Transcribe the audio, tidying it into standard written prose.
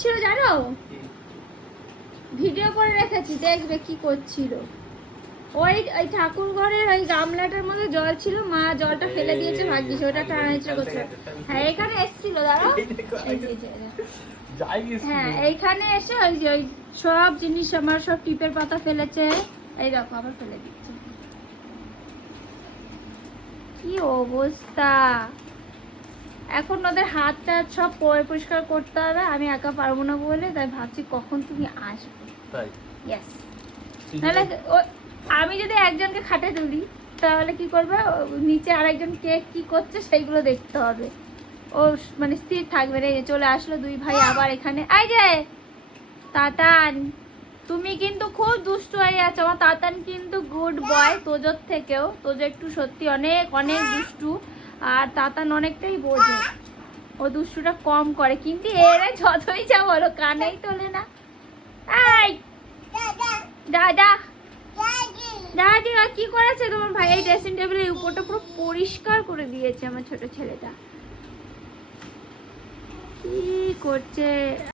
করছিল জানো? ভিডিও করে রেখেছি, দেখবে কি করছিল। ওই ঠাকুর ঘরের ওই গামলাটার মধ্যে জল ছিল, মা জলটা ফেলে দিয়েছে, ভাগ্যিস ওটা টানাইছে করছে। হ্যাঁ এখানে এসেছিল দাঁড়াও, হ্যাঁ এইখানে এসে ওই যে ওই সব জিনিস আমার সব টিপের পাতা ফেলেছে। এই দেখো আবার ফেলে দিচ্ছে, কি অবস্থা। এখন ওদের হাতটা সব পরিষ্কার করতে হবে, আমি একা পারবো না বলে তাই ভাবছি কখন তুমি আসবে। তাই ইয়েস, নাহলে আমি যদি একজনকে খাটে তুলি তাহলে কি করবে, নিচে আরেকজন কে কি করছে সেইগুলো দেখতে হবে। ও মানে স্থির থাকবে রে। চলে আসলো দুই ভাই আবার এখানে। এই যে তাতান, তুমি কিন্তু খুব দুষ্টু হয়ে আছো। আমার তাতান কিন্তু গুড বয়, তোজোর থেকেও। তোজো একটু সত্যি অনেক অনেক দুষ্টু, আর তাতান অনেকটাই বোঝে, ও দুষ্টুটা কম করে। কিন্তু এরা যতই যা বলো কানেই তোলে না। এই দাদা দাদি কি করেছে তোমার ভাই? এই ড্রেসিং টেবিলের উপরটা পুরো পরিষ্কার করে দিয়েছে আমার ছোট ছেলেটা, কি করছে।